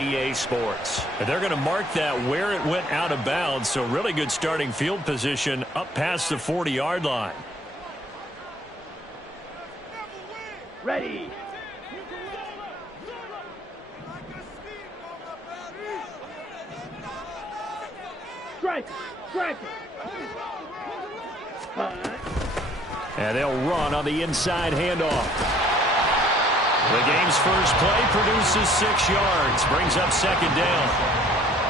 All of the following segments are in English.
EA Sports. And they're going to mark that where it went out of bounds, so really good starting field position up past the 40-yard line. Ready. Strike. And they'll run on the inside handoff. The game's first play produces 6 yards, brings up second down.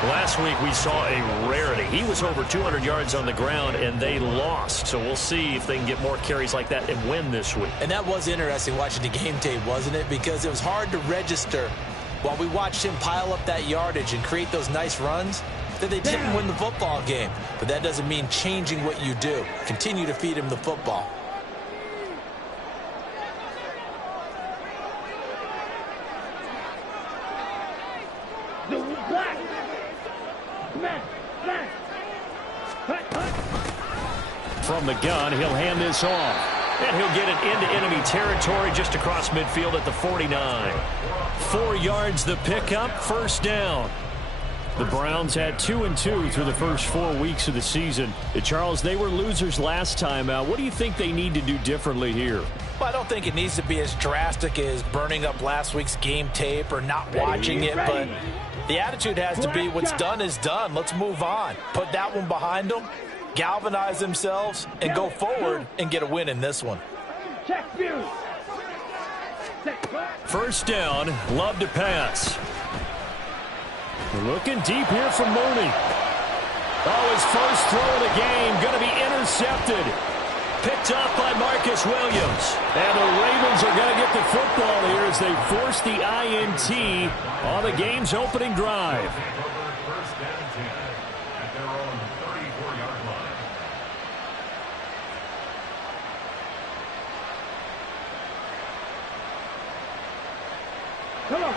Last week we saw a rarity. He was over 200 yards on the ground, and they lost. So we'll see if they can get more carries like that and win this week. And that was interesting watching the game tape, wasn't it? Because it was hard to register while we watched him pile up that yardage and create those nice runs that they didn't win the football game. But that doesn't mean changing what you do. Continue to feed him the football. From the gun, he'll hand this off. And he'll get it into enemy territory just across midfield at the 49. 4 yards the pickup, first down. The Browns had 2-2 through the first 4 weeks of the season. Charles, they were losers last time out. What do you think they need to do differently here? Well, I don't think it needs to be as drastic as burning up last week's game tape or not watching it, but the attitude has to be what's done is done. Let's move on. Put that one behind them, galvanize themselves, and go forward and get a win in this one. First down, Love to pass. Looking deep here from Mooney. Oh, his first throw of the game going to be intercepted. Picked up by Marcus Williams. And the Ravens are going to get the football here as they force the INT on the game's opening drive.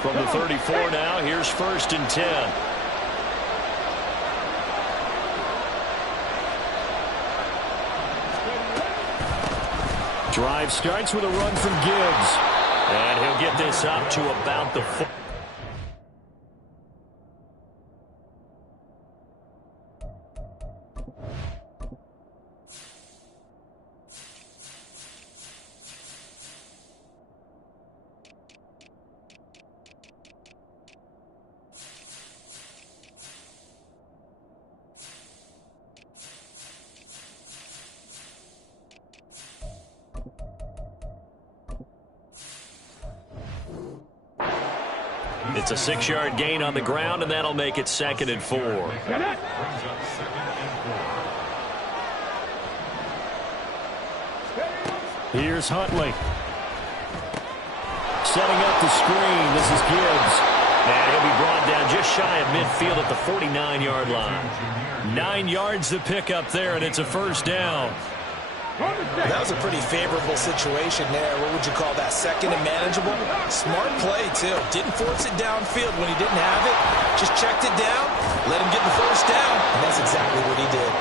From the 34 now, here's first and 10. Drive starts with a run from Gibbs. And he'll get this up to about the 4. It's a 6-yard gain on the ground, and that'll make it 2nd and 4. Here's Huntley. Setting up the screen. This is Gibbs. And he'll be brought down just shy of midfield at the 49-yard line. 9 yards to pick up there, and it's a first down. That was a pretty favorable situation there. What would you call that? Second and manageable? Smart play, too. Didn't force it downfield when he didn't have it. Just checked it down, let him get the first down, and that's exactly what he did.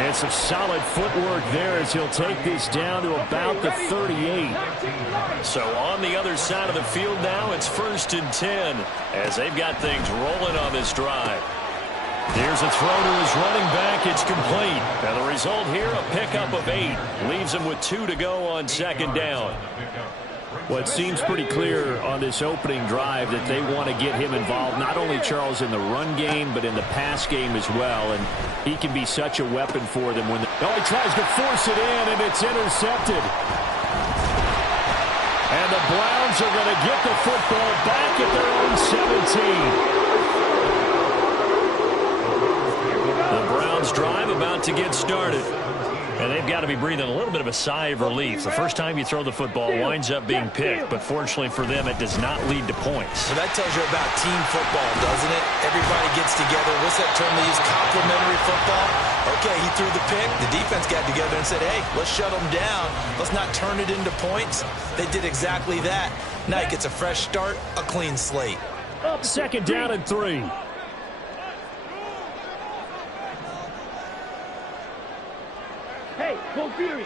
And some solid footwork there as he'll take this down to about the 38. So on the other side of the field now, it's first and 10 as they've got things rolling on this drive. Here's a throw to his running back. It's complete. And the result here, a pickup of 8. Leaves him with 2 to go on second down. Well, it seems pretty clear on this opening drive that they want to get him involved, not only, Charles, in the run game, but in the pass game as well. And he can be such a weapon for them when he tries to force it in, and it's intercepted. And the Browns are going to get the football back at their own 17. The Browns drive about to get started. And they've got to be breathing a little bit of a sigh of relief. The first time you throw the football winds up being picked, but fortunately for them, it does not lead to points. So that tells you about team football, doesn't it? Everybody gets together. What's that term they use? Complementary football. Okay, he threw the pick. The defense got together and said, hey, let's shut them down. Let's not turn it into points. They did exactly that. Now he gets a fresh start, a clean slate. Second down and 3. Hey, go Fury.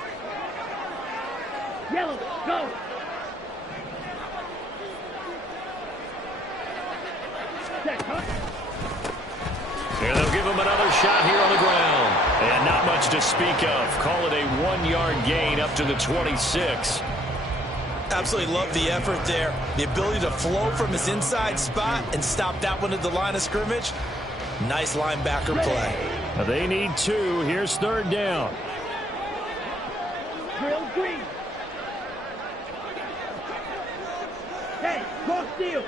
Yellow, go. Check. And they'll give him another shot here on the ground. And not much to speak of. Call it a 1-yard gain up to the 26. Absolutely love the effort there. The ability to flow from his inside spot and stop that one at the line of scrimmage. Nice linebacker play. They need 2. Here's 3rd down. Drill green. Hey, cross field.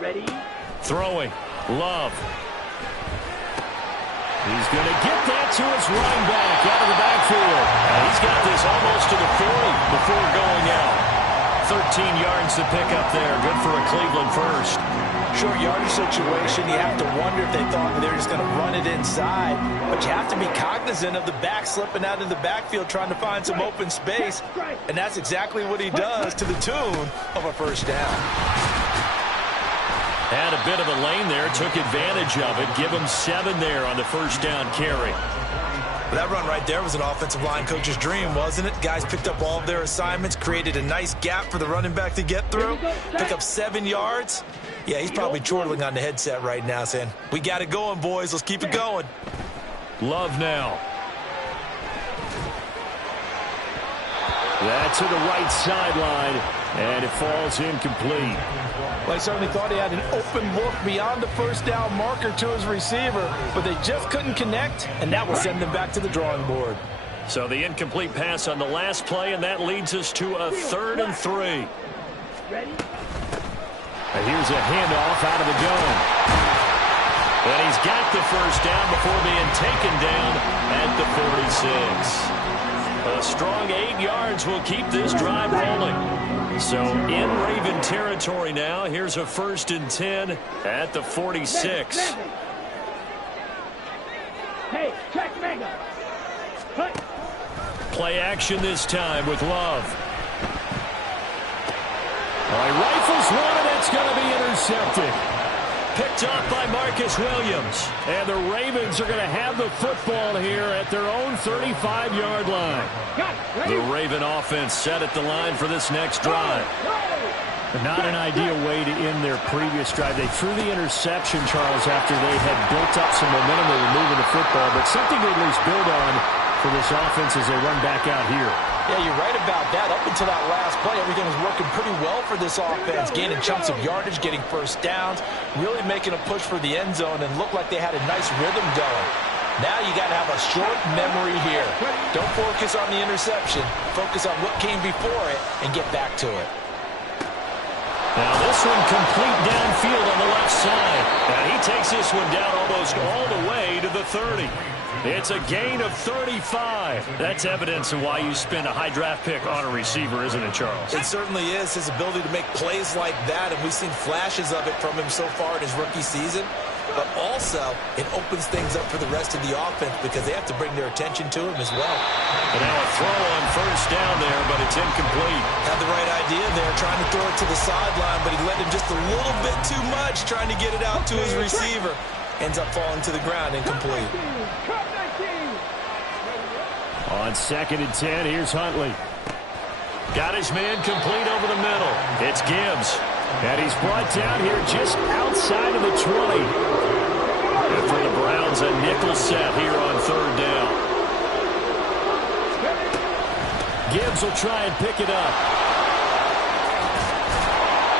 Ready? Throwing. Love. He's going to get that to his running back out of the backfield. And he's got this almost to the 40 before going out. 13 yards to pick up there. Good for a Cleveland first. Short yardage situation. You have to wonder if they thought they were just going to run it inside. But you have to be cognizant of the back slipping out in the backfield trying to find some open space. And that's exactly what he does to the tune of a first down. Had a bit of a lane there. Took advantage of it. Give him 7 there on the first down carry. That run right there was an offensive line coach's dream, wasn't it? Guys picked up all of their assignments, created a nice gap for the running back to get through, pick up 7 yards. Yeah, he's probably chortling on the headset right now saying, we got it going, boys. Let's keep it going. Love now. That's to the right sideline, and it falls incomplete. Well, I certainly thought he had an open look beyond the first down marker to his receiver, but they just couldn't connect, and that will send them back to the drawing board. So the incomplete pass on the last play, and that leads us to a 3rd and 3. Ready? And here's a handoff out of the gun. And he's got the first down before being taken down at the 46. A strong 8 yards will keep this drive rolling. So in Raven territory now. Here's a 1st and 10 at the 46. Hey, check mega. Play action this time with Love. All right, rifles one, and it's going to be intercepted. Picked off by Marcus Williams. And the Ravens are going to have the football here at their own 35-yard line. The Raven offense set at the line for this next drive. Not an ideal way to end their previous drive. They threw the interception, Charles, after they had built up some momentum. They were moving the football, but something to at least build on for this offense as they run back out here. Yeah, you're right about that. Up until that last play, everything was working pretty well for this offense, gaining chunks of yardage, getting first downs, really making a push for the end zone, and looked like they had a nice rhythm going. Now you got to have a short memory here. Don't focus on the interception. Focus on what came before it and get back to it. Now this one complete downfield on the left side. And he takes this one down almost all the way to the 30. It's a gain of 35. That's evidence of why you spend a high draft pick on a receiver, isn't it, Charles? It certainly is. His ability to make plays like that, and we've seen flashes of it from him so far in his rookie season. But also, it opens things up for the rest of the offense because they have to bring their attention to him as well. And now a throw on first down there, but it's incomplete. Had the right idea there, trying to throw it to the sideline, but he let him just a little bit too much, trying to get it out to his receiver. Ends up falling to the ground, incomplete. On 2nd and 10, here's Huntley. Got his man complete over the middle. It's Gibbs. And he's brought down here just outside of the 20. And for the Browns, a nickel set here on 3rd down. Gibbs will try and pick it up.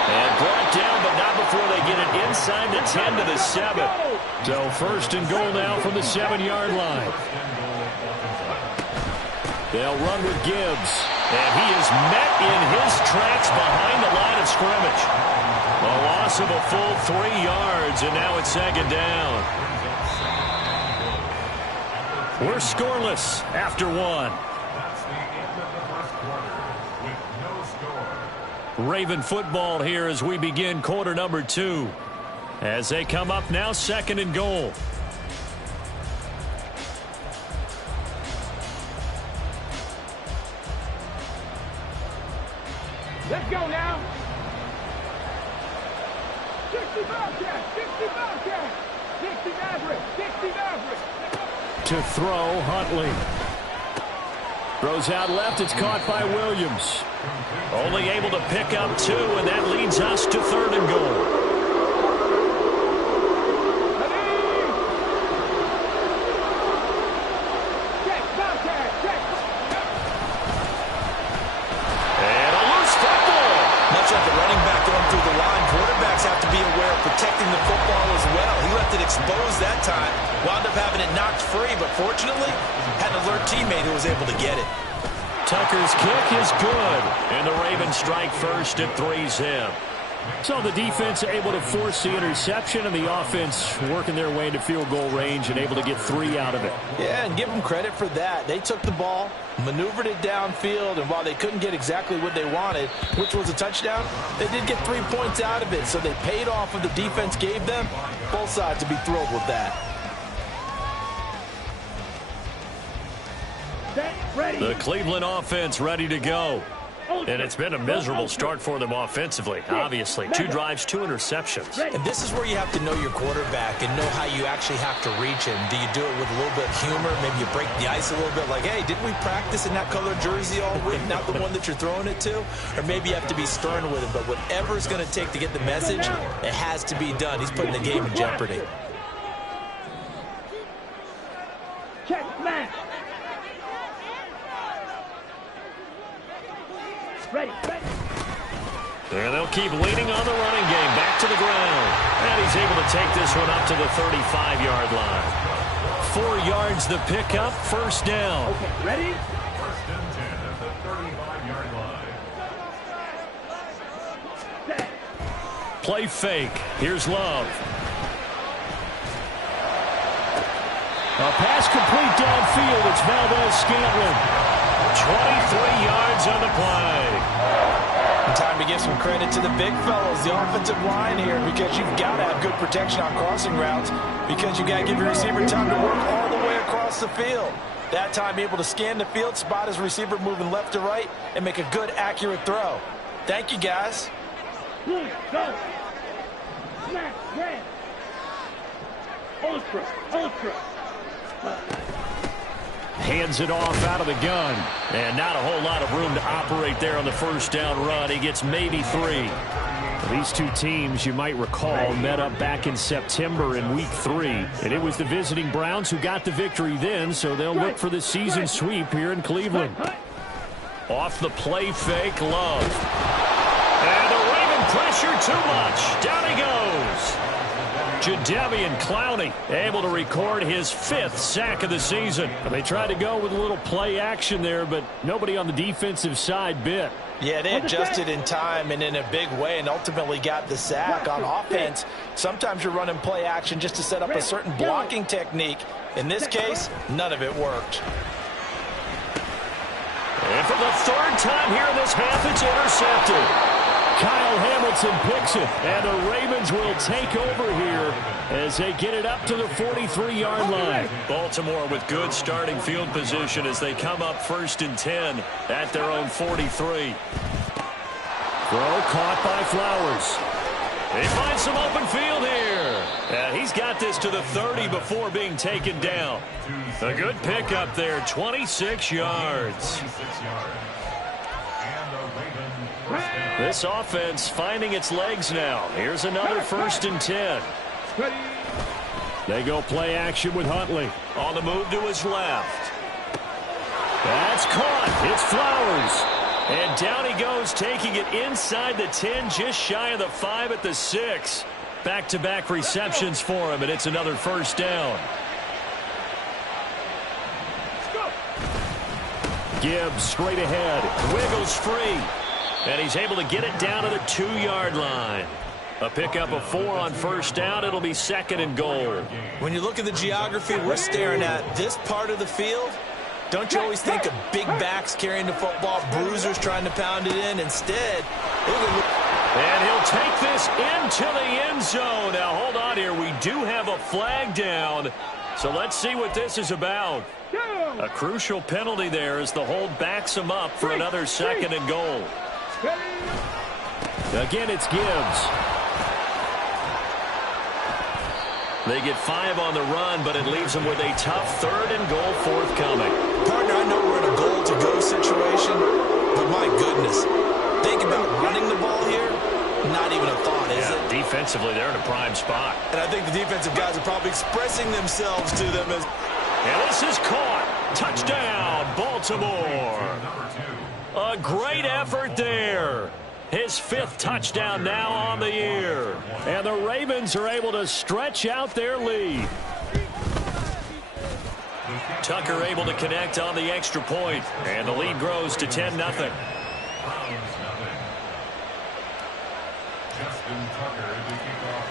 And brought down, but not before they get it inside the 10 to the 7. So 1st and goal now from the 7-yard line. They'll run with Gibbs. And he is met in his tracks behind the line of scrimmage. A loss of a full 3 yards, and now it's 2nd down. We're scoreless after 1. Raven football here as we begin quarter number 2. As they come up now, 2nd and goal. Let's go now. 60 Bobcat, 60 Bobcat, 60 Maverick, 60 Maverick. To throw, Huntley. Throws out left, it's caught by Williams. Only able to pick up 2, and that leads us to 3rd and goal. Protecting the football as well. He left it exposed that time. Wound up having it knocked free, but fortunately, had an alert teammate who was able to get it. Tucker's kick is good, and the Ravens strike first at 3-zip. So the defense able to force the interception, and the offense working their way into field goal range and able to get 3 out of it. Yeah, and give them credit for that. They took the ball, maneuvered it downfield, and while they couldn't get exactly what they wanted, which was a touchdown, they did get 3 points out of it, so they paid off what the defense gave them. Both sides will be thrilled with that. The Cleveland offense ready to go. And it's been a miserable start for them offensively, obviously. 2 drives, 2 interceptions. And this is where you have to know your quarterback and know how you actually have to reach him. Do you do it with a little bit of humor? Maybe you break the ice a little bit like, hey, didn't we practice in that colored jersey all week, not the one that you're throwing it to? Or maybe you have to be stern with him. But whatever it's going to take to get the message, it has to be done. He's putting the game in jeopardy. Check, match. Ready. And they'll keep leaning on the running game. Back to the ground. And he's able to take this one up to the 35-yard line. 4 yards the pickup, first down. Okay, ready? First and 10 at the 35-yard line. Set. Play fake. Here's Love. A pass complete downfield. It's Valdez-Scantling. 23 yards on the play. And time to give some credit to the big fellows, the offensive line here, because you've got to have good protection on crossing routes, because you've got to give your receiver time to work all the way across the field. That time able to scan the field, spot his receiver moving left to right, and make a good, accurate throw. Thank you, guys. Go. Smash, red. Ultra. Hands it off out of the gun. And not a whole lot of room to operate there on the first down run. He gets maybe 3. These 2 teams, you might recall, met up back in September in Week 3. And it was the visiting Browns who got the victory then, so they'll look for the season sweep here in Cleveland. Off the play fake, Love. And the Raven pressure too much. Down he goes. Jadeveon Clowney able to record his 5th sack of the season. They tried to go with a little play action there, but nobody on the defensive side bit. Yeah, they adjusted in time and in a big way and ultimately got the sack. On offense, sometimes you're running play action just to set up a certain blocking technique. In this case, none of it worked. And for the 3rd time here in this half, it's intercepted. Kyle Hamilton picks it, and the Ravens will take over here as they get it up to the 43-yard line. Baltimore with good starting field position as they come up 1st and 10 at their own 43. Throw caught by Flowers. They find some open field here. And he's got this to the 30 before being taken down. A good pickup there, 26 yards. This offense finding its legs now. Here's another 1st and 10. They go play action with Huntley. On the move to his left. That's caught. It's Flowers. And down he goes, taking it inside the 10, just shy of the 5 at the 6. Back-to-back receptions for him, and it's another 1st down. Gibbs straight ahead. Wiggles free. And he's able to get it down to the 2-yard line. A pickup of 4 on 1st down. It'll be 2nd and goal. When you look at the geography we're staring at, this part of the field, don't you always think of big backs carrying the football, bruisers trying to pound it in? Instead, and he'll take this into the end zone. Now, hold on here. We do have a flag down. So let's see what this is about. A crucial penalty there as the hold backs him up for another 2nd and goal. Again, it's Gibbs. They get 5 on the run, but it leaves them with a tough 3rd and goal forthcoming. Partner, I know we're in a goal-to-go situation, But my goodness, think about running the ball here. Not even a thought, is it? Defensively, they're in a prime spot. And I think the defensive guys are probably expressing themselves to them as... And this is caught. Touchdown, Baltimore. A great effort there. His 5th touchdown now on the year. And the Ravens are able to stretch out their lead. Tucker able to connect on the extra point. And the lead grows to 10-0.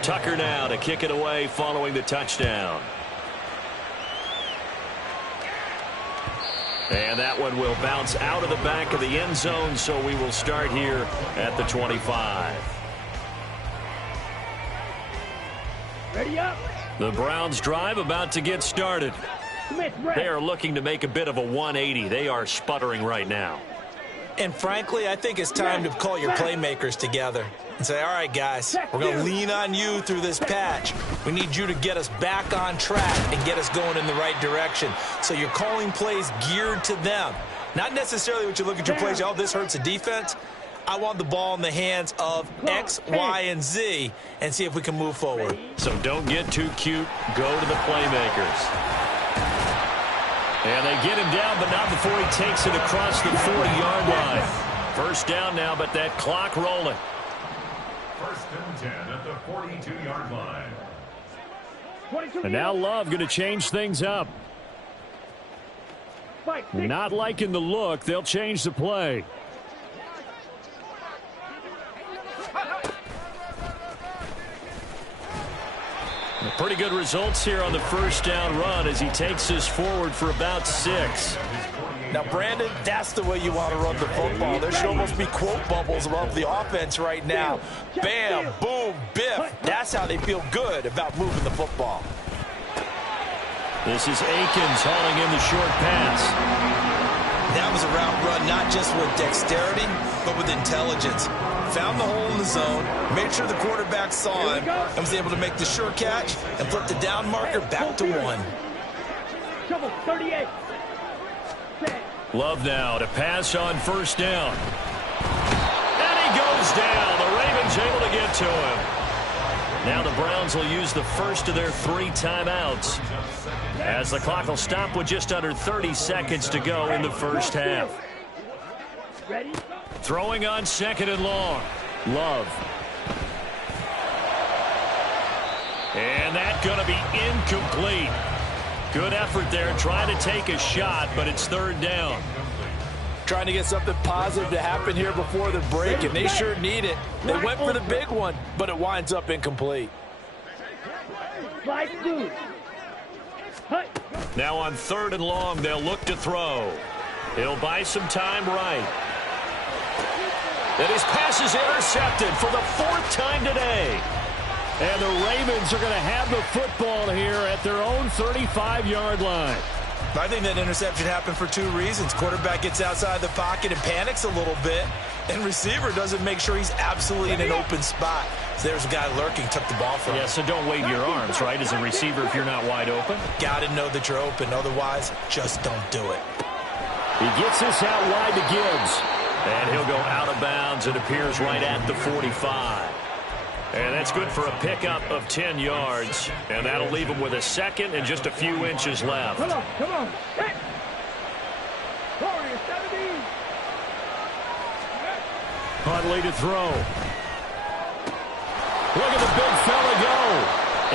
Tucker now to kick it away following the touchdown. And that one will bounce out of the back of the end zone, so we will start here at the 25. Ready up. The Browns drive about to get started. They are looking to make a bit of a 180. They are sputtering right now. And frankly, I think it's time to call your playmakers together and say, all right, guys, we're going to lean on you through this patch. We need you to get us back on track and get us going in the right direction. So you're calling plays geared to them. Not necessarily what you look at your plays, oh, this hurts the defense. I want the ball in the hands of X, Y, and Z and see if we can move forward. So don't get too cute. Go to the playmakers. And they get him down, but not before he takes it across the 40-yard line. First down now, but that clock rolling. 1st and 10 at the 42-yard line. And now Love going to change things up. Not liking the look. They'll change the play. Pretty good results here on the first down run as he takes this forward for about 6. Now, Brandon, that's the way you want to run the football. There should almost be quote bubbles above the offense right now. Bam, boom, biff. That's how they feel good about moving the football. This is Akins hauling in the short pass. That was a route run not just with dexterity, but with intelligence. Found the hole in the zone, made sure the quarterback saw him, and was able to make the sure catch and flip the down marker back to 1. Double 38. Love now to pass on first down. And he goes down. The Ravens able to get to him. Now the Browns will use the first of their 3 timeouts as the clock will stop with just under 30 seconds to go in the first half. Ready? Throwing on 2nd and long. Love. And that's going to be incomplete. Good effort there trying to take a shot, but it's 3rd down. Trying to get something positive to happen here before the break, and they sure need it. They went for the big one, but it winds up incomplete. Now on 3rd and long, they'll look to throw. He'll buy some time right. And his pass is intercepted for the 4th time today. And the Ravens are going to have the football here at their own 35-yard line. I think that interception happened for 2 reasons. Quarterback gets outside the pocket and panics a little bit, and receiver doesn't make sure he's absolutely in an open spot. So there's a guy lurking, took the ball from him. Yeah, so don't wave your arms, right, as a receiver if you're not wide open. Got to know that you're open. Otherwise, just don't do it. He gets this out wide to Gibbs. And he'll go out of bounds. It appears right at the 45. And that's good for a pickup of 10 yards. And that'll leave him with a 2nd and just a few inches left. Come on, come on. Hit. 70. Huntley to throw. Look at the big fella go.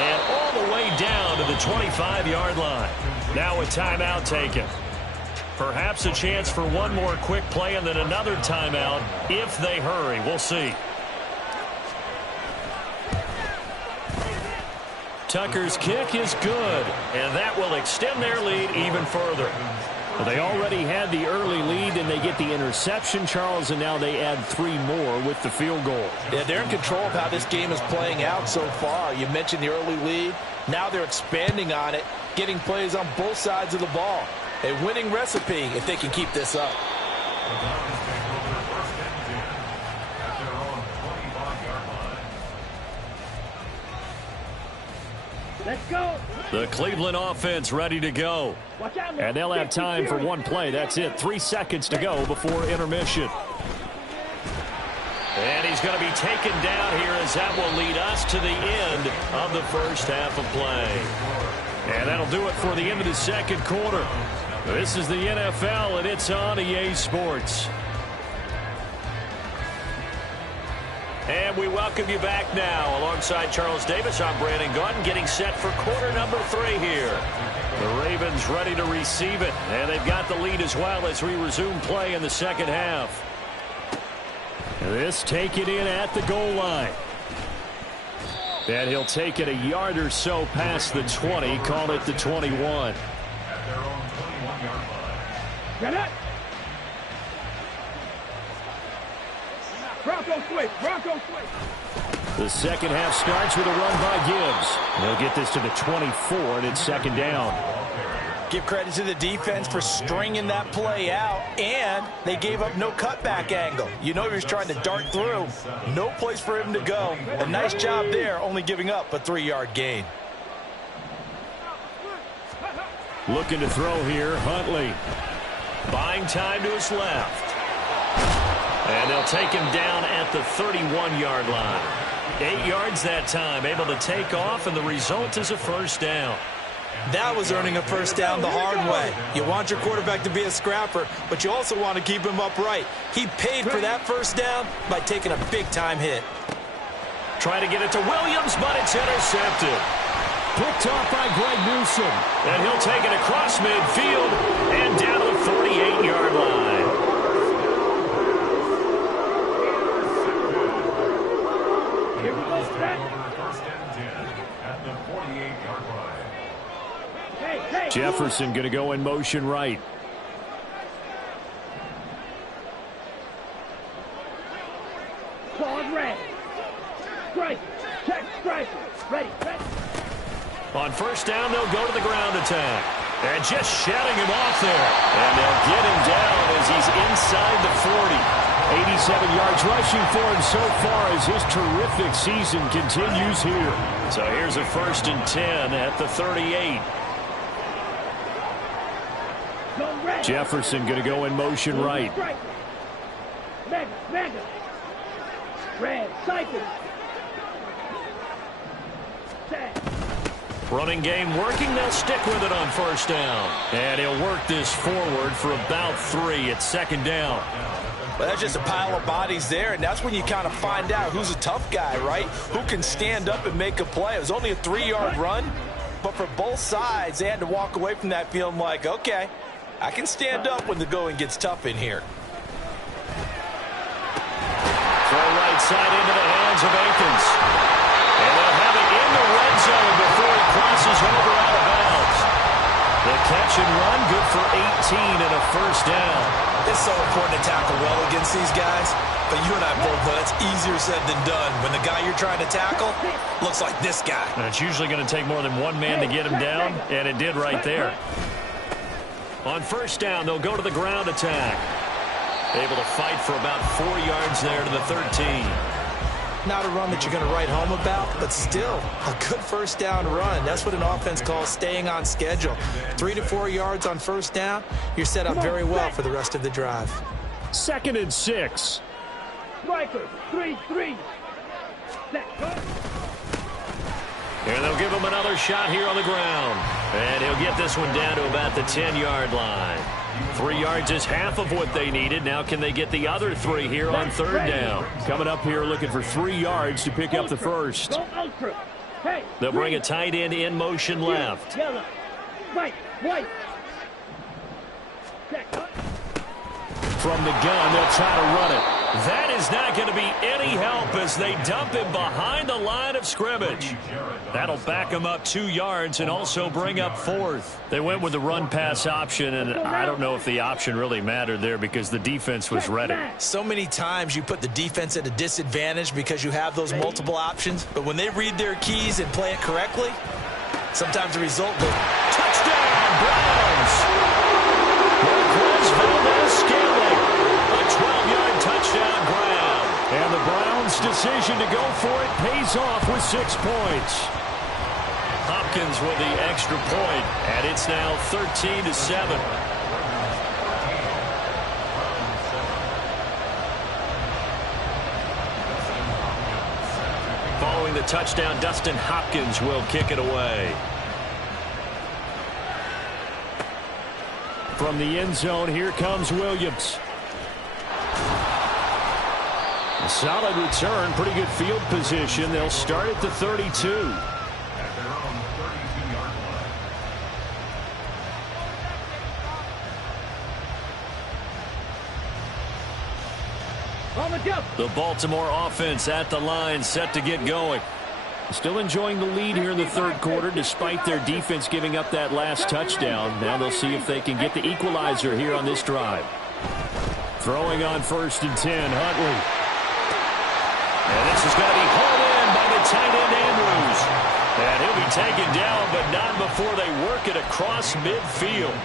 And all the way down to the 25-yard line. Now a timeout taken. Perhaps a chance for one more quick play and then another timeout if they hurry. We'll see. Tucker's kick is good, and that will extend their lead even further. Well, they already had the early lead, and they get the interception, Charles, and now they add 3 more with the field goal. Yeah, they're in control of how this game is playing out so far. You mentioned the early lead. Now they're expanding on it, getting plays on both sides of the ball. A winning recipe if they can keep this up. Let's go. The Cleveland offense ready to go. Watch out, And they'll have time for one play. That's it. 3 seconds to go before intermission. And he's going to be taken down here as that will lead us to the end of the first half of play. And that'll do it for the end of the second quarter. This is the NFL, and it's on EA Sports. And we welcome you back now. Alongside Charles Davis, I'm Brandon Gaudin, getting set for quarter number 3 here. The Ravens ready to receive it, and they've got the lead as well as we resume play in the second half. This taken in at the goal line. And he'll take it a yard or so past the 20, call it the 21. At their own 21-yard line. Get it. Bronco switch. Bronco switch. The second half starts with a run by Gibbs. They'll get this to the 24, and it's second down. Give credit to the defense for stringing that play out, and they gave up no cutback angle. You know he was trying to dart through. No place for him to go. A nice job there, only giving up a 3-yard gain. Looking to throw here, Huntley. Buying time to his left. And they'll take him down at the 31-yard line. 8 yards that time, able to take off, and the result is a first down. That was earning a first down the hard way. You want your quarterback to be a scrapper, but you also want to keep him upright. He paid for that first down by taking a big-time hit. Trying to get it to Williams, but it's intercepted. Picked off by Greg Newsome. And he'll take it across midfield and down to the 48-yard line. Here we go, Zach. First and 10 at the 48-yard line. Hey. Jefferson going to go in motion right. Claws red. Strike. Check strike. Ready. On first down, they'll go to the ground attack. And just shutting him off there. And they'll get him down as he's inside the 40. 87 yards rushing for him so far as his terrific season continues here. So here's a first and 10 at the 38. Jefferson going to go in motion right. Mega. Red. Cycle. Running game working. They'll stick with it on first down. And he'll work this forward for about 3 at second down. But that's just a pile of bodies there, and that's when you kind of find out who's a tough guy, right? Who can stand up and make a play. It was only a 3-yard run, but for both sides, they had to walk away from that feeling like, okay, I can stand up when the going gets tough in here. Throw right side into the hands of Akins. And they'll have it in the red zone before he crosses over out of bounds. The catch and run, good for 18 and a first down. It's so important to tackle well against these guys, but you and I both know that's easier said than done. When the guy you're trying to tackle looks like this guy. And it's usually going to take more than one man to get him down, and it did right there. On first down, they'll go to the ground attack. Able to fight for about 4 yards there to the 13. Not a run that you're going to write home about, but still a good first down run. That's what an offense calls staying on schedule. 3 to 4 yards on first down, you're set up very well for the rest of the drive. Second and 6. Striker. 3-3. And they'll give him another shot here on the ground. And he'll get this one down to about the 10-yard line. 3 yards is half of what they needed. Now can they get the other 3 here on third down? Coming up here looking for 3 yards to pick up the first. They'll bring a tight end in motion left. Yellow. Right. White. From the gun, they'll try to run it. That is not going to be any help as they dump him behind the line of scrimmage. That'll back him up 2 yards and also bring up fourth. They went with the run-pass option, and I don't know if the option really mattered there because the defense was ready. So many times you put the defense at a disadvantage because you have those multiple options, but when they read their keys and play it correctly, sometimes the result goes touchdown, Browns! Marquez Valdez-Scantling, a 12-yard touchdown grab. And the Browns' decision to go for it pays off with 6 points. Hopkins with the extra point, and it's now 13-7. Following the touchdown, Dustin Hopkins will kick it away. From the end zone, here comes Williams. A solid return, pretty good field position. They'll start at the 32. At their own 32-yard line. The Baltimore offense at the line, set to get going. Still enjoying the lead here in the third quarter, despite their defense giving up that last touchdown. Now they'll see if they can get the equalizer here on this drive. Throwing on 1st and 10, Huntley. And this is going to be hauled in by the tight end, Andrews. And he'll be taken down, but not before they work it across midfield.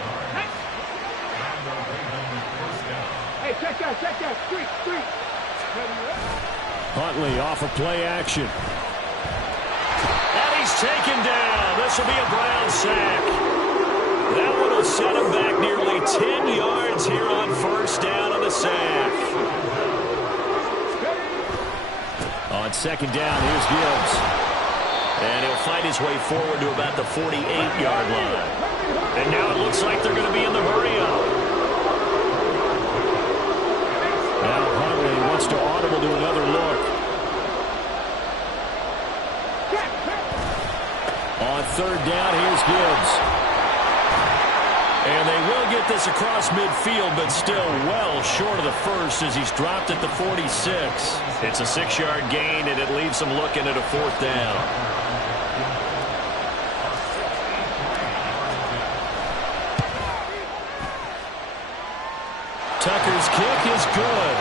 Hey, check out. Street. Huntley off of play action. And he's taken down. This will be a Brown sack. That one will set him back nearly 10 yards here on 1st down on the sack. On 2nd down, here's Gibbs. And he'll fight his way forward to about the 48-yard line. And now it looks like they're going to be in the hurry-up. Now Huntley wants to audible to another look. On 3rd down, here's Gibbs. And they will get this across midfield, but still well short of the first as he's dropped at the 46. It's a 6-yard gain, and it leaves them looking at a 4th down. Tucker's kick is good.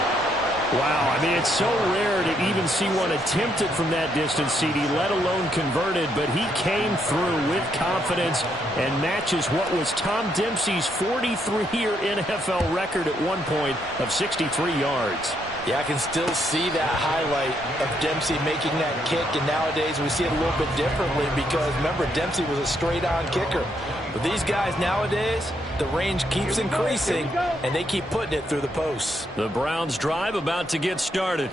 Wow, I mean, it's so rare to even see one attempted from that distance, CD, let alone converted, but he came through with confidence and matches what was Tom Dempsey's 43-year NFL record at one point of 63 yards. Yeah, I can still see that highlight of Dempsey making that kick, and nowadays we see it a little bit differently because, remember, Dempsey was a straight-on kicker. But these guys nowadays, the range keeps increasing, and they keep putting it through the posts. The Browns drive about to get started.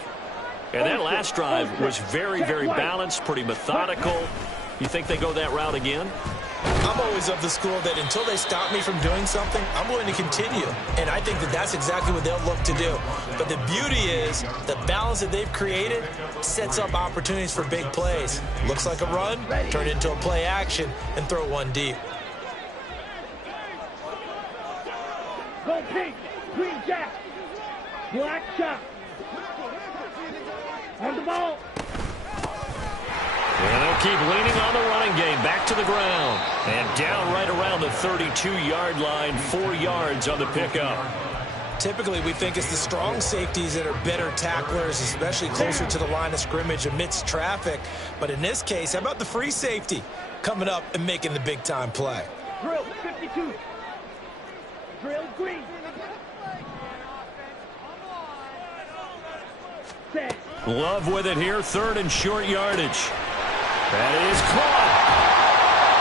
And that last drive was very, very balanced, pretty methodical. You think they go that route again? I'm always of the school that until they stop me from doing something, I'm going to continue. And I think that that's exactly what they'll look to do. But the beauty is the balance that they've created sets up opportunities for big plays. Looks like a run, turn it into a play action, and throw one deep. Go pink, green jack, black shot. On the ball. And they'll keep leaning on the running game. Back to the ground. And down right around the 32-yard line. 4 yards on the pickup. Typically, we think it's the strong safeties that are better tacklers, especially closer to the line of scrimmage amidst traffic. But in this case, how about the free safety coming up and making the big-time play? Drill 52. Drill green. Set. Love with it here. 3rd and short yardage. That is caught.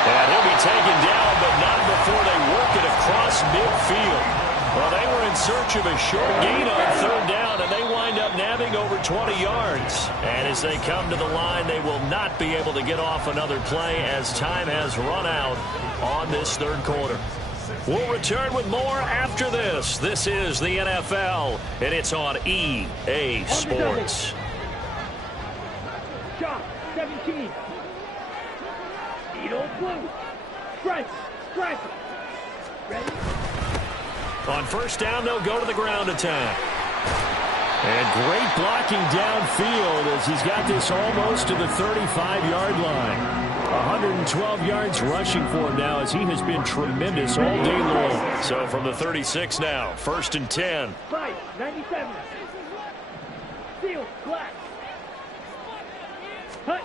And he'll be taken down, but not before they work it across midfield. Well, they were in search of a short gain on 3rd down, and they wind up nabbing over 20 yards. And as they come to the line, they will not be able to get off another play as time has run out on this 3rd quarter. We'll return with more after this. This is the NFL, and it's on EA Sports. Shot 17. Edo blue. Strike. Ready? On 1st down, they'll go to the ground attack. And great blocking downfield as he's got this almost to the 35-yard line. 112 yards rushing for him now as he has been tremendous all day long. So from the 36 now, 1st and 10. 97. Seal, black. Hut.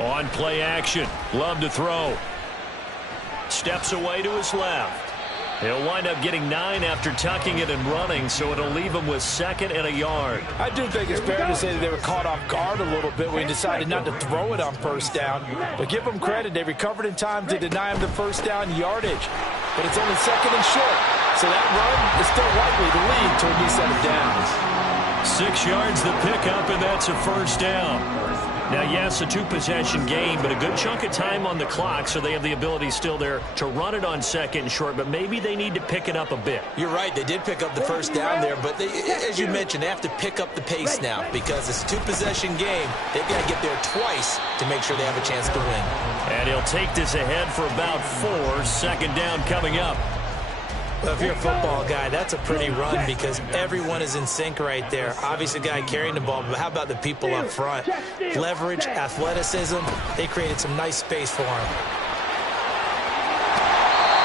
On play action, Love to throw. Steps away to his left. He'll wind up getting 9 after tucking it and running, so it'll leave him with 2nd and a yard. I do think it's fair to say that they were caught off guard a little bit when he decided not to throw it on first down. But give them credit. They recovered in time to deny him the first down yardage. But it's only 2nd and short. So that run is still likely to lead to a new set of downs. 6 yards the pickup, and that's a first down. Now, yes, a 2-possession game, but a good chunk of time on the clock, so they have the ability still there to run it on 2nd and short, but maybe they need to pick it up a bit. You're right. They did pick up the first down there, but as you mentioned, they have to pick up the pace now because it's a 2-possession game. They've got to get there twice to make sure they have a chance to win. And he'll take this ahead for about 4. 2nd down coming up. Well, if you're a football guy, that's a pretty run because everyone is in sync right there. Obviously, the guy carrying the ball, but how about the people up front? Leverage, athleticism, they created some nice space for him.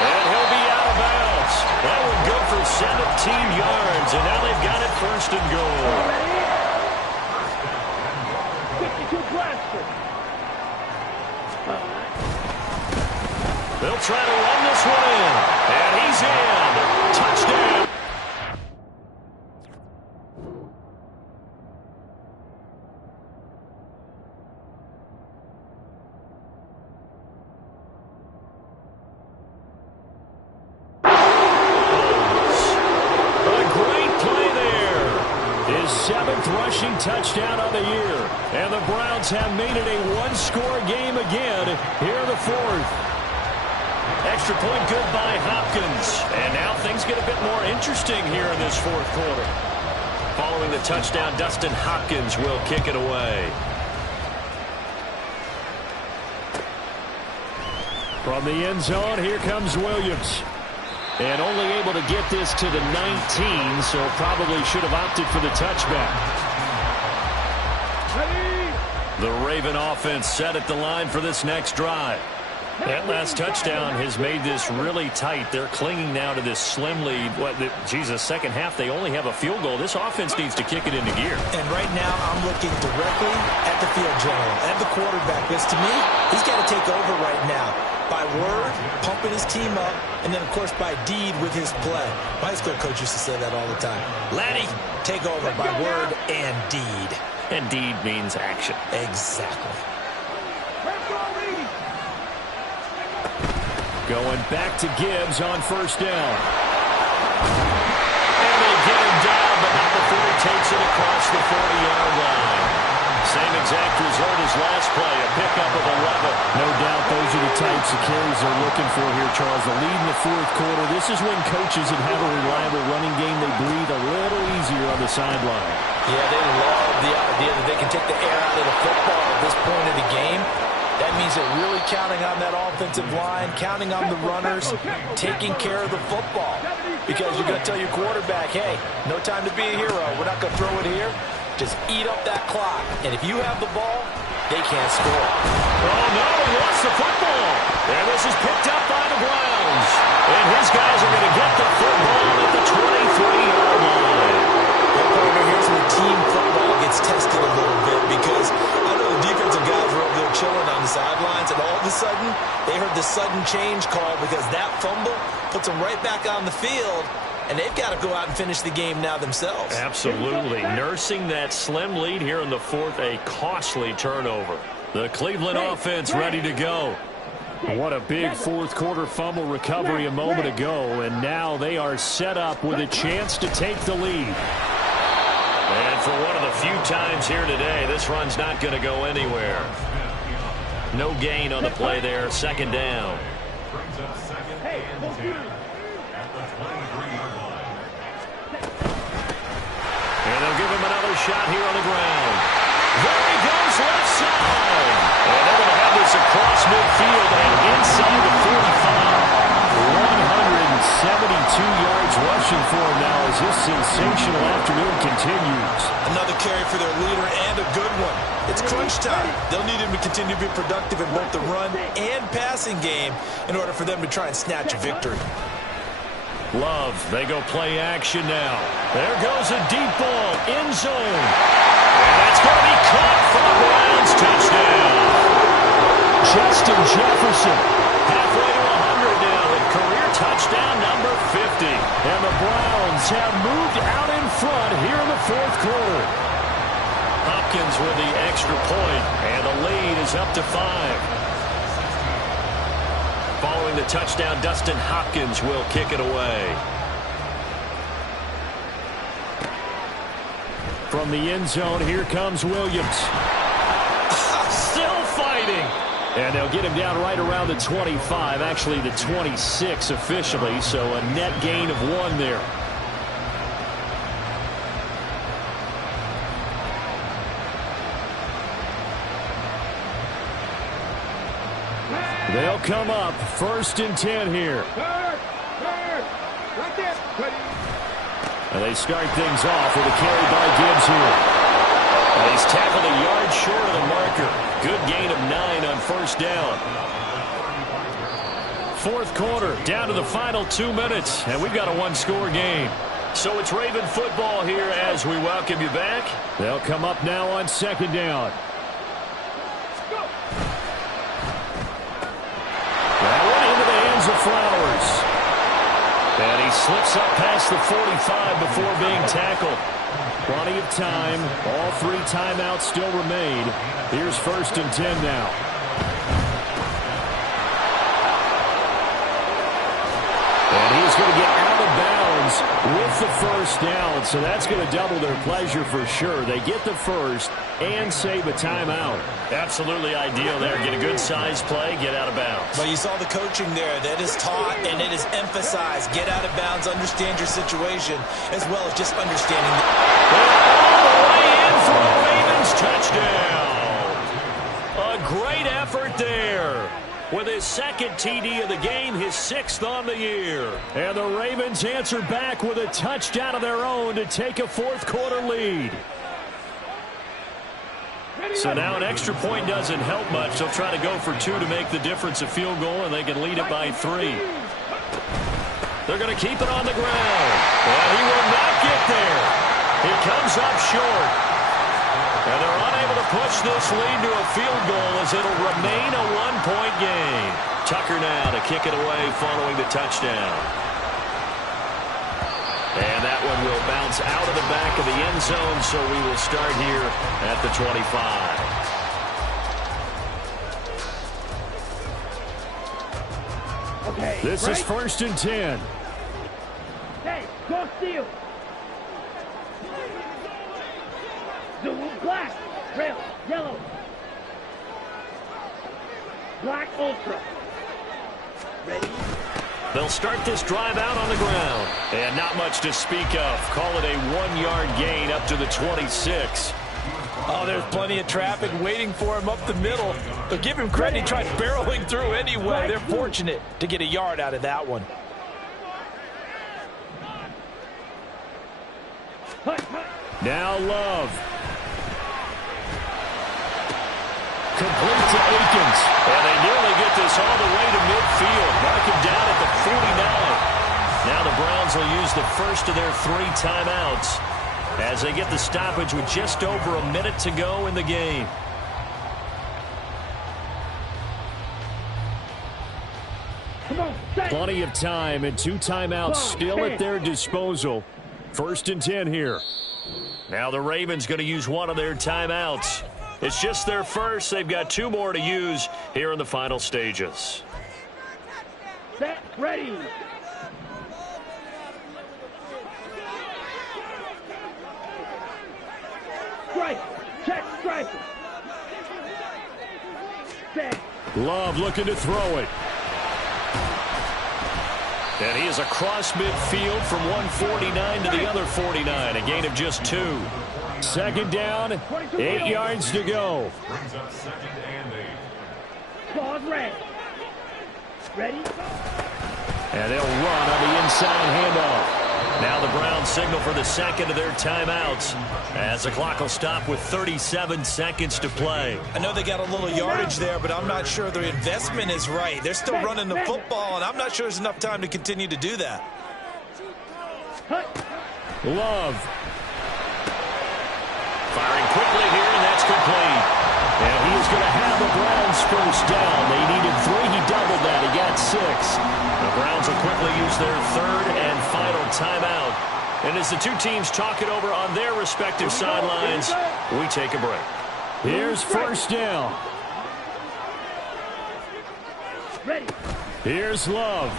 And he'll be out of bounds. That one good for 17 yards, and now they've got it 1st and goal. 52 Glasgow. They'll try to run this one in, and he's in. Touchdown. A great play there. His 7th rushing touchdown of the year. And the Browns have made it a 1-score game again here in the 4th. Extra point good by Hopkins. And now things get a bit more interesting here in this 4th quarter. Following the touchdown, Dustin Hopkins will kick it away. From the end zone, here comes Williams. And only able to get this to the 19, so probably should have opted for the touchback. The Raven offense set at the line for this next drive. That last touchdown has made this really tight. They're clinging now to this slim lead. Second half, they only have a field goal. This offense needs to kick it into gear. And right now, I'm looking directly at the field general, at the quarterback. Because to me, he's got to take over right now. By word, pumping his team up, and then, of course, by deed with his play. My high school coach used to say that all the time. Laddie, take over by word and deed. And deed means action. Exactly. Going back to Gibbs on 1st down. And they get him down, but not before he takes it across the 40-yard line. Same exact result as last play, a pickup of 11. No doubt those are the types of carries they're looking for here, Charles. The lead in the 4th quarter. This is when coaches that have a reliable running game, they breathe a little easier on the sideline. Yeah, they love the idea that they can take the air out of the football at this point of the game. That means they're really counting on that offensive line, counting on the runners, taking care of the football. Because you're going to tell your quarterback, hey, no time to be a hero. We're not going to throw it here. Just eat up that clock. And if you have the ball, they can't score. Oh, no, he lost the football. And this is picked up by the Browns. And his guys are going to get the football at the 23-yard line. Well, partner, here's where team football gets tested a little bit because I know the defensive guys were over there chilling on the sidelines, and all of a sudden, they heard the sudden change call because that fumble puts them right back on the field, and they've got to go out and finish the game now themselves. Absolutely. Nursing that slim lead here in the 4th, a costly turnover. The Cleveland offense ready to go. What a big 4th quarter fumble recovery a moment ago, and now they are set up with a chance to take the lead. And for one of the few times here today, this run's not going to go anywhere. No gain on the play there. 2nd down. Brings up 2nd and 10 at the 23-yard line. And they'll give him another shot here on the ground. There he goes, left side. And they're going to have this across midfield and inside the 45. 172 yards rushing for him now as this sensational afternoon continues. Another carry for their leader and a good one. It's crunch time. They'll need him to continue to be productive in both the run and passing game in order for them to try and snatch a victory. Love, they go play action now. There goes a deep ball, end zone. And that's going to be caught for the Browns. Touchdown. Justin Jefferson. Halfway to 100 now, and career touchdown number Hopkins with the extra point, and the lead is up to 5. Following the touchdown, Dustin Hopkins will kick it away. From the end zone, here comes Williams. Still fighting. And they'll get him down right around the 25, actually the 26 officially, so a net gain of 1 there. They'll come up 1st and 10 here. Right there. And they start things off with a carry by Gibbs here. And he's tackled a yard short of the marker. Good gain of 9 on 1st down. 4th quarter, down to the final 2 minutes, and we've got a 1-score game. So it's Raven football here as we welcome you back. They'll come up now on 2nd down. That one into the hands of Flowers. And he slips up past the 45 before being tackled. Plenty of time. All 3 timeouts still remain. Here's 1st and 10 now. And he's going to get out of bounds with the 1st down. So that's going to double their pleasure for sure. They get the 1st and save a timeout. Absolutely ideal there. Get a good size play, get out of bounds. But you saw the coaching there. That is taught and it is emphasized. Get out of bounds, understand your situation, as well as just understanding. All the way in for a Ravens touchdown. A great effort there. With his 2nd TD of the game, his 6th on the year. And the Ravens answer back with a touchdown of their own to take a 4th quarter lead. So now an extra point doesn't help much. They'll try to go for 2 to make the difference a field goal, and they can lead it by 3. They're going to keep it on the ground. And he will not get there. He comes up short. And they're unable to push this lead to a field goal as it'll remain a 1-point game. Tucker now to kick it away following the touchdown. And that one will bounce out of the back of the end zone, so we will start here at the 25. Okay, This is 1st and 10. Hey, go steal. Blue, black, red, yellow. Black ultra. Ready? They'll start this drive out on the ground. And not much to speak of. Call it a 1-yard gain up to the 26. Oh, there's plenty of traffic waiting for him up the middle. But give him credit, he tried barreling through anyway. They're fortunate to get a yard out of that one. Now Love. Complete to Akins. And they nearly get this all the way to midfield. Mark him down at the 49. Now the Browns will use the first of their 3 timeouts as they get the stoppage with just over a minute to go in the game. Plenty of time and 2 timeouts still at their disposal. 1st and 10 here. Now the Ravens going to use one of their timeouts. It's just their first. They've got 2 more to use here in the final stages. Set, ready. Strike, check, strike. Set. Love looking to throw it. And he is across midfield from 149 to the other 49. A gain of just 2. 2nd down, 8 yards to go. Brings up 2nd and 8. Pause red. Ready? And they'll run on the inside handoff. Now the Browns signal for the 2nd of their timeouts as the clock will stop with 37 seconds to play. I know they got a little yardage there, but I'm not sure their investment is right. They're still running the football, and I'm not sure there's enough time to continue to do that. Love. Firing quickly here, and that's complete. And he is going to have the Browns first down. They needed 3. He doubled that. He got 6. The Browns will quickly use their 3rd and final timeout And as the two teams talk it over on their respective sidelines, we take a break. Here's first down. Ready. Here's Love.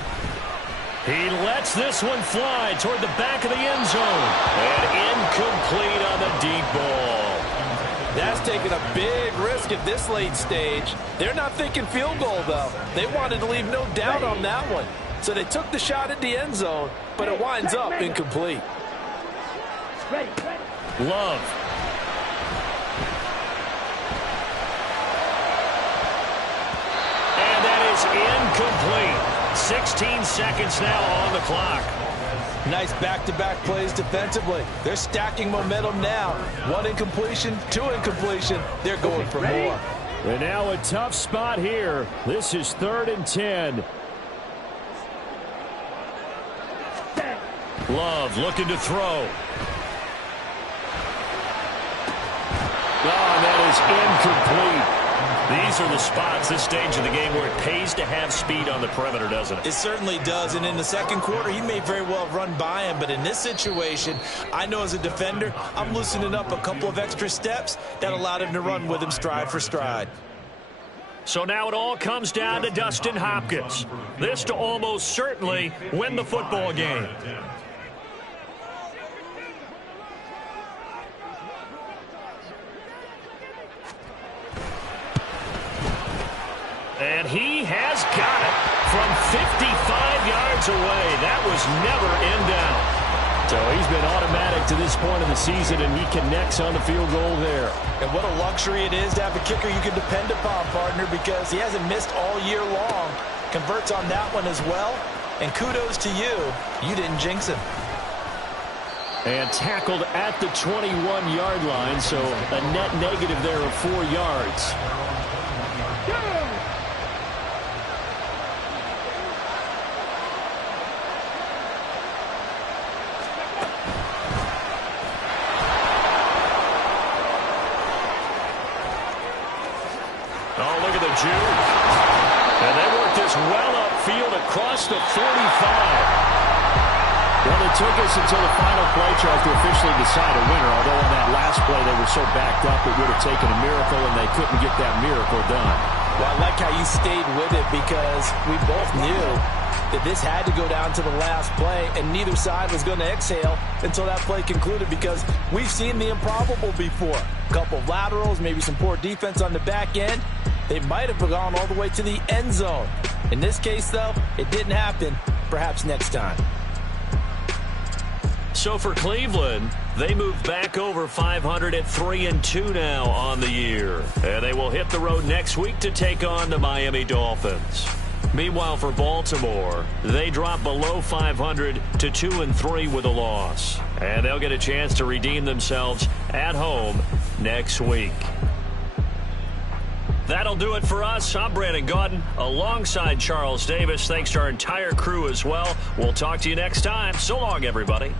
He lets this one fly toward the back of the end zone. And incomplete on the deep ball. That's taking a big risk at this late stage. They're not thinking field goal, though. They wanted to leave no doubt on that one. So they took the shot at the end zone, but it winds up incomplete. Ready. Love. And that is incomplete. 16 seconds now on the clock. Nice back-to-back plays defensively. They're stacking momentum now. One incompletion, two incompletion. They're going for more. And now a tough spot here. This is 3rd and 10. Love looking to throw. Oh, that is incomplete. These are the spots, this stage of the game, where it pays to have speed on the perimeter, doesn't it? It certainly does, and in the second quarter, he may very well run by him, but in this situation, I know as a defender, I'm loosening up a couple of extra steps that allowed him to run with him stride for stride. So now it all comes down to Dustin Hopkins. This to almost certainly win the football game. And he has got it from 55 yards away. That was never in doubt. So he's been automatic to this point of the season, and he connects on the field goal there. And what a luxury it is to have a kicker you can depend upon, partner, because he hasn't missed all year long. Converts on that one as well. And kudos to you. You didn't jinx him. And tackled at the 21-yard line, so a net negative there of 4 yards. Oh, look at the juke. And they work this well upfield across the 45. Well, it took us until the final play, Charles, to officially decide a winner. Although on that last play they were so backed up it would have taken a miracle, and they couldn't get that miracle done. Well, I like how you stayed with it because we both knew that this had to go down to the last play, and neither side was going to exhale until that play concluded because we've seen the improbable before. A couple of laterals, maybe some poor defense on the back end. They might have gone all the way to the end zone. In this case, though, it didn't happen. Perhaps next time. So for Cleveland, they move back over 500 at 3-2 now on the year. And they will hit the road next week to take on the Miami Dolphins. Meanwhile, for Baltimore, they drop below 500 to 2-3 with a loss. And they'll get a chance to redeem themselves at home next week. That'll do it for us. I'm Brandon Gaudin alongside Charles Davis. Thanks to our entire crew as well. We'll talk to you next time. So long, everybody.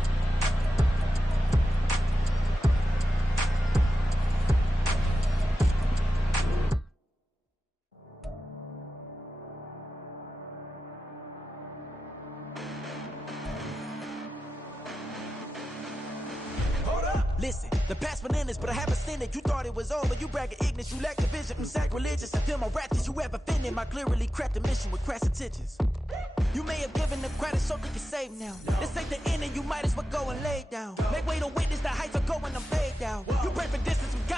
Listen, the past bananas, but I haven't seen it. You thought it was over, you bragging ignorance, you lack the vision from sacrilegious. I feel my wrath that you ever offended. My clearly crafted mission with crass intentions. You may have given the credit so they can save now. This ain't the end and you might as well go and lay down. Make way to witness the heights are going, I'm fade down. You pray for distance, we got